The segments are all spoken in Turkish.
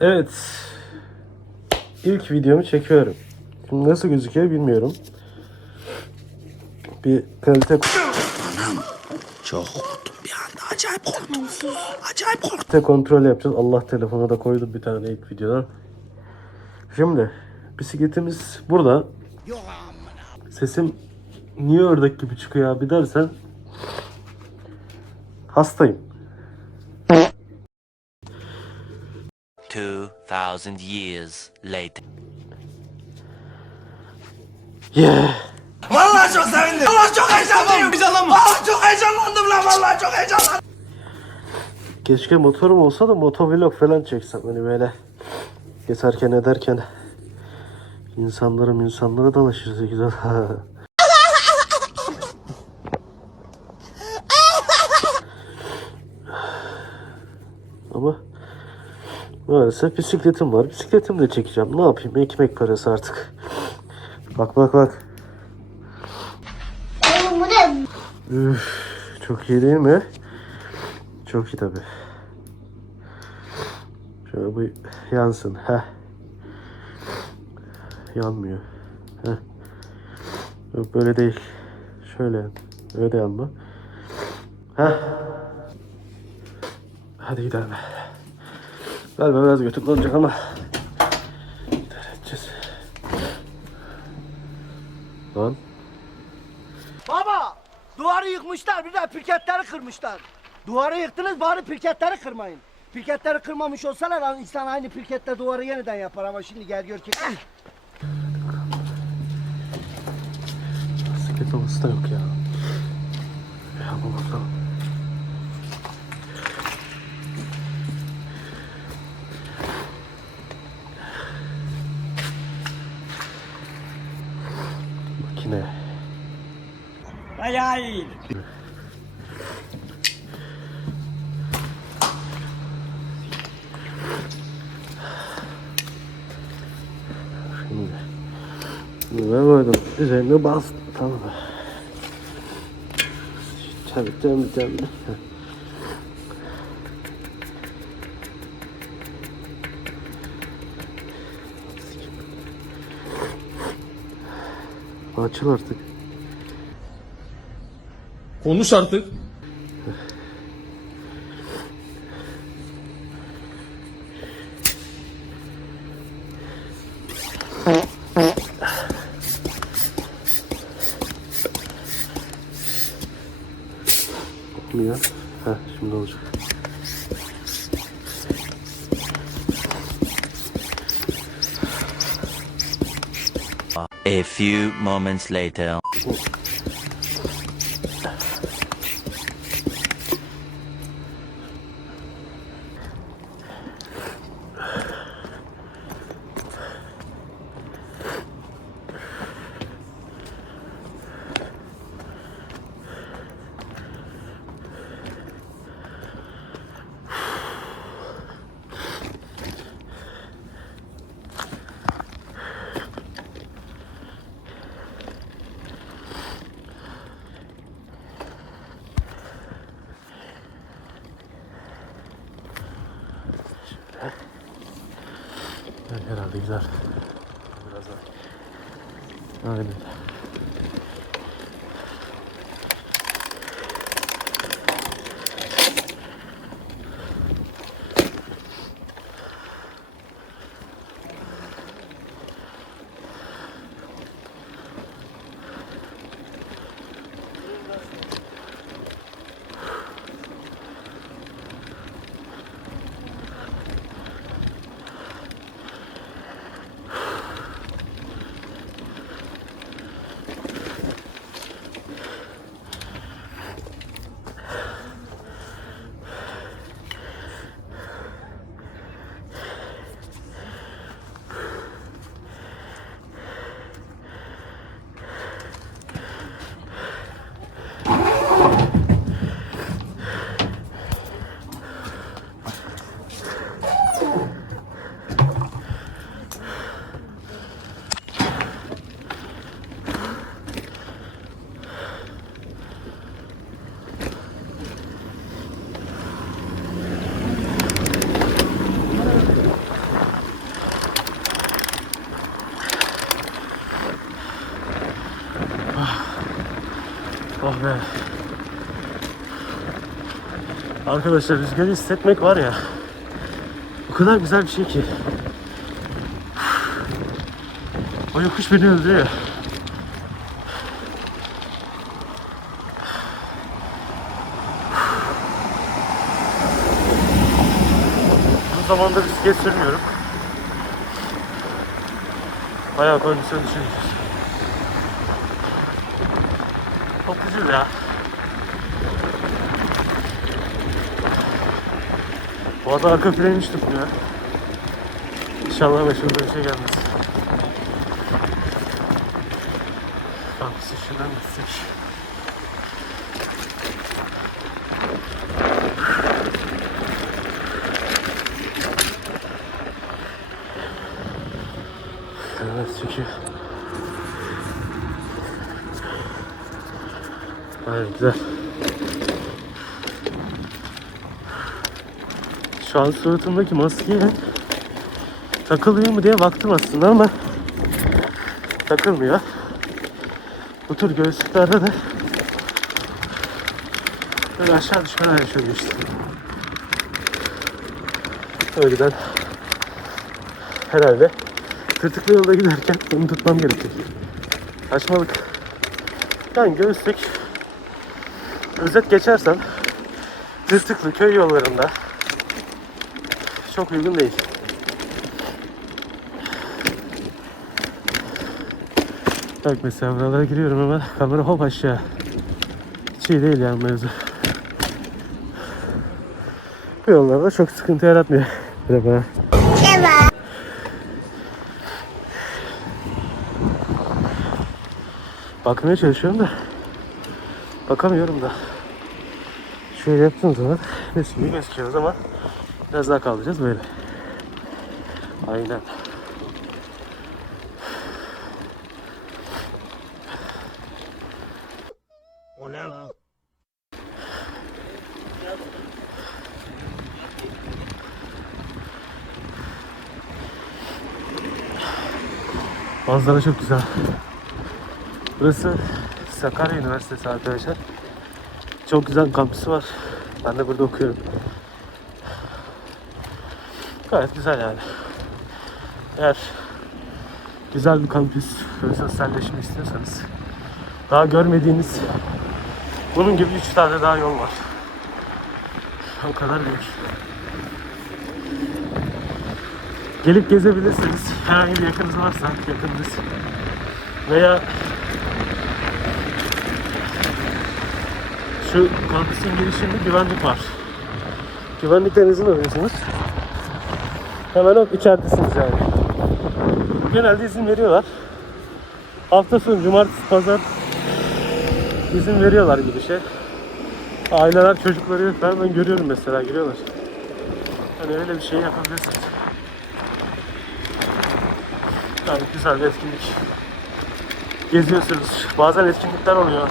Evet. İlk videomu çekiyorum. Şimdi nasıl gözüküyor bilmiyorum. Bir kalite Çok korktum bir anda. Acayip korktum. Acayip korktum. kalite kontrol yapacağız. Allah telefona da koydum bir tane ilk videodan. Şimdi bisikletimiz burada. Sesim niye ördek gibi çıkıyor abi dersen hastayım. 2,000 years later. Yeah. Vallahi çok sevindim. Vallahi çok heyecanlıyım. Vallahi çok heyecanlandım lan. Vallahi çok heyecanlandım. Keşke motorum olsa da motovlog falan çeksem. Hani böyle geçerken ederken insanlarım insanlara danışırsa güzel. Ama maalesef bisikletim var. Bisikletimle çekeceğim. Ne yapayım? Ekmek parası artık. Bak bak bak. Oğlum bu ne? Üf, çok iyi değil mi? Çok iyi tabi. Şöyle bu yansın. Heh. Yanmıyor. Heh. Yok böyle değil. Şöyle. Öyle de yanma. Heh. Hadi gidelim. Galiba biraz götüm donacak ama idare edeceğiz. Lan. Baba duvarı yıkmışlar bir de pirketleri kırmışlar. Duvarı yıktınız bari pirketleri kırmayın. Pirketleri kırmamış olsalar insan aynı pirketle duvarı yeniden yapar ama şimdi gel gör ki. Eh, Bisiklet havası da yok ya. Ya bu Bayağı iyi. Şimdi. Ben koydum. Üzerine bastım. Tamam. Tabii tabii tabii. Açıl artık. Konuş artık. Olmuyor. Heh şimdi olacak. A few moments later. Yani herhalde güzel. Biraz daha. Aynen. Be. Arkadaşlar rüzgarı hissetmek var ya. O kadar güzel bir şey ki. O yokuş beni öldürüyor. Bu zamanda bisiklet sürmüyorum. Bayağı kondisyon düşürmüş. Çok güzel ya. Bu arada arka freni hiç tutmuyor. İnşallah başımıza bir şey gelmez. Kampüsü şuradan gitsek. Evet çünkü Hayır güzel. Şu an suratımdaki maskeye takılıyor mu diye baktım aslında ama takılmıyor. Bu tür göğüslüklerde de böyle aşağı düşmeler yaşıyorum işte. O yüzden herhalde tırtıklı yolda giderken bunu tutmam gerekecek. Saçmalık. Yani göğüslük özet geçersem tırtıklı köy yollarında çok uygun değil. Bak mesela buralara giriyorum ama kamera hop aşağı. Hiç iyi değil yani mevzu. Bu yollarda çok sıkıntı yaratmıyor. Merhaba. Bakmaya çalışıyorum da bakamıyorum da. Şöyle yaptığım zaman resim gibi gözüküyor o zaman biraz daha kaldıracağız böyle. Aynen. Manzara çok güzel. Burası Sakarya Üniversitesi arkadaşlar. Çok güzel kampüsü var. Ben de burada okuyorum. Gayet güzel yani. Eğer güzel bir kampüs, böyle sosyalleşme istiyorsanız daha görmediğiniz bunun gibi üç tane daha yol var. O kadar büyük. Gelip gezebilirsiniz. Herhangi bir yakınız varsa yakınınız. Veya şu kampüsün girişinde güvenlik var. Güvenlikten izin alıyorsunuz. Hemen o içeridesiniz yani. Genelde izin veriyorlar. Hafta sonu, cumartesi, pazar izin veriyorlar girişe. Aileler çocukları ben, ben görüyorum mesela giriyorlar. Hani öyle bir şey yapabilirsiniz. Yani güzel bir etkinlik. Geziyorsunuz. Bazen etkinlikler oluyor.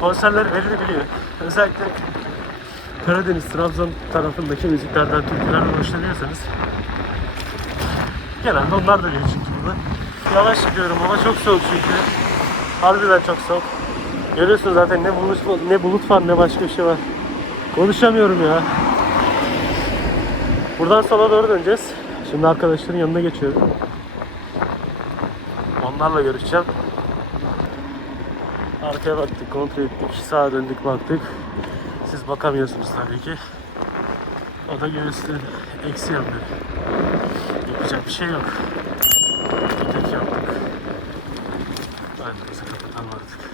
Konserler verilebiliyor. Özellikle Karadeniz, Trabzon tarafındaki müziklerden, türkülerden hoşlanıyorsanız genelde onlar da geliyor çünkü burada. Yavaş gidiyorum ama çok soğuk çünkü. Harbiden çok soğuk. Görüyorsunuz zaten ne bulut, ne bulut var ne başka bir şey var. Konuşamıyorum ya. Buradan sola doğru döneceğiz. Şimdi arkadaşların yanına geçiyorum. Onlarla görüşeceğim. Arkaya baktık, kontrol ettik. Sağa döndük, baktık. Siz bakamıyorsunuz tabii ki. O da göğüsleri eksi yandı. Yapacak bir şey yok. Gittik yaptık. Bizi kapatalım artık.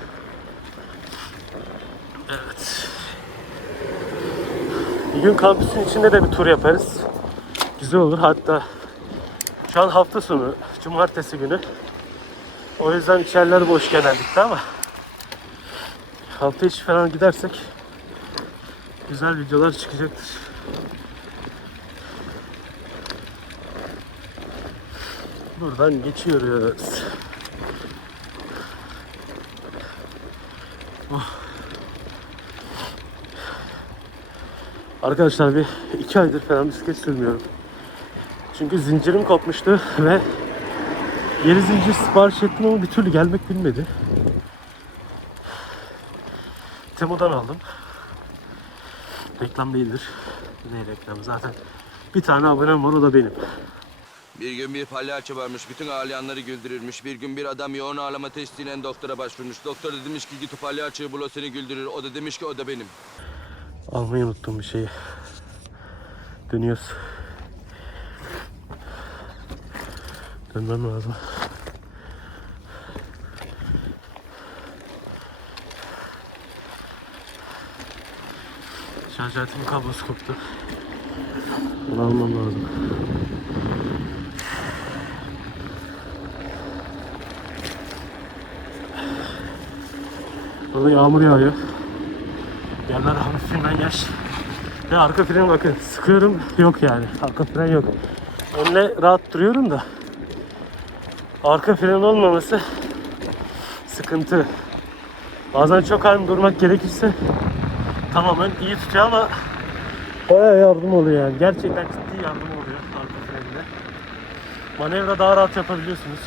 Evet. Bir gün kampüsün içinde de bir tur yaparız. Güzel olur. Hatta şu an hafta sonu, cumartesi günü. O yüzden içeriler boş genellikle ama hafta içi falan gidersek güzel videolar çıkacaktır. Buradan geçiyoruz. Oh. Arkadaşlar bir iki aydır falan bisiklet sürmüyorum. Çünkü zincirim kopmuştu ve yeni zincir sipariş ettim ama bir türlü gelmek bilmedi. Temu'dan aldım. Reklam değildir. Ne reklam zaten. Bir tane abonem var o da benim. Bir gün bir palyaço varmış, bütün ağlayanları güldürürmüş. Bir gün bir adam yoğun ağlama testiyle doktora başvurmuş. Doktor da demiş ki git palyaçoyu bul o seni güldürür. O da demiş ki o da benim. Almayı unuttum bir şeyi. Dönüyoruz. Dönmem lazım. Şarj aletimin kablosu koptu. Onu almam lazım. Burada yağmur yağıyor. Yerler hafiften yaş. Ve arka fren bakın sıkıyorum yok yani. Arka fren yok. Önüne rahat duruyorum da. Arka fren olmaması sıkıntı. Bazen çok an durmak gerekirse tamamen iyi tutuyor ama Baya yardım oluyor yani. Gerçekten ciddi yardım oluyor arka frende. Manevra daha rahat yapabiliyorsunuz.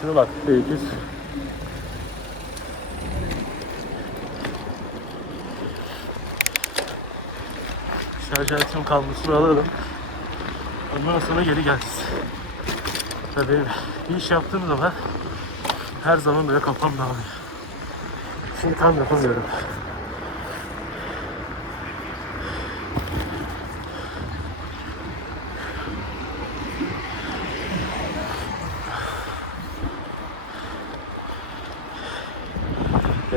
Şimdi bak. B200. Şarj aletimin kablosunu alalım. Ondan sonra geri geleceğiz. Tabii bir iş yaptığım zaman her zaman böyle kafam dağılıyor. Şimdi tam yapamıyorum.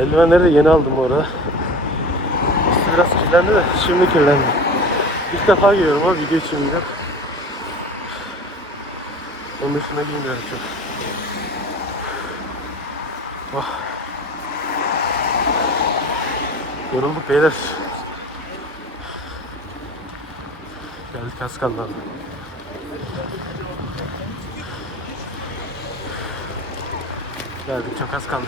Eldivenleri de yeni aldım bu arada. Üstü biraz kirlendi de şimdi kirlendi. İlk defa giyiyorum ama video için giyeceğim. Onun dışında giymiyorum çok. Oh. Yorulduk beyler. Geldik abi. Geldik çok az kaldı.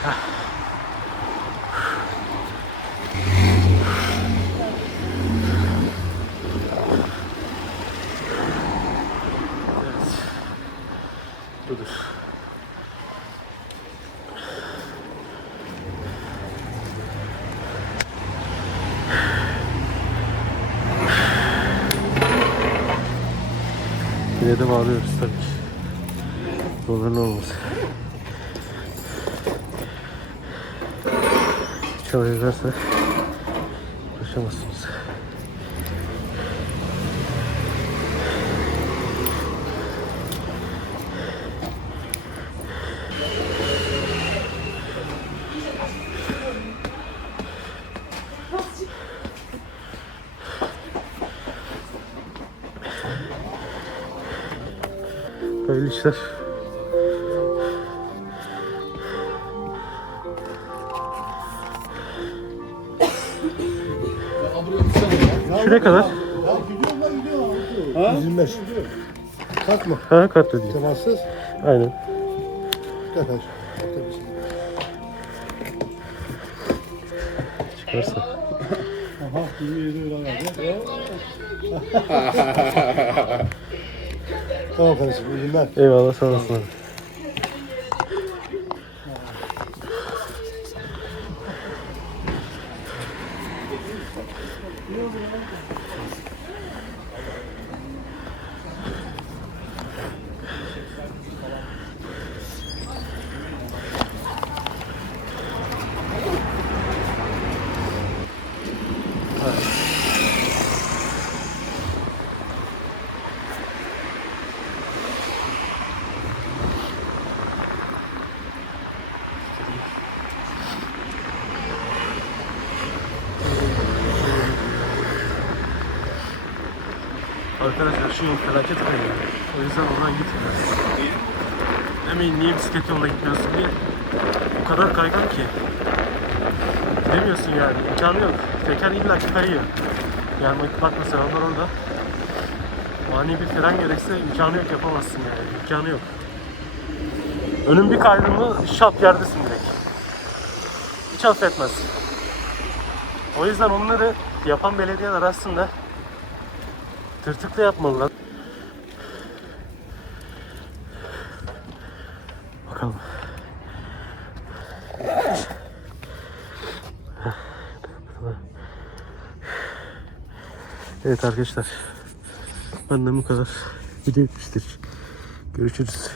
Budur. Yine de bağlıyoruz tabii ki. Olur ne olmaz. Şöyle yazarsa ulaşamazsınız. Böyle işler. Şuraya kadar. 125. Kalkma. Ha katledeyim. Temassız. Aynen. Kadar. Çıkarsa. Aha 27 lira verdi. tamam kardeşim iyi günler. Eyvallah sağ olasın abi. Yeah. Arkadaşlar şu yol felaket kayıyor. O yüzden oradan gitmiyoruz. Demeyin niye bisiklet yoluna gitmiyorsun diye. O kadar kaygan ki. Gidemiyorsun yani. İmkanı yok. Teker illa ki kayıyor. Yani bak, mesela onlar orada. Ani bir fren gerekse imkanı yok yapamazsın yani. İmkanı yok. Önün bir kaydı mı şap yerdesin direkt. Hiç affetmez. O yüzden onları yapan belediyeler aslında tırtıklı yapmalılar. Bakalım. Evet arkadaşlar. Benden bu kadar. Video bitmiştir. Görüşürüz.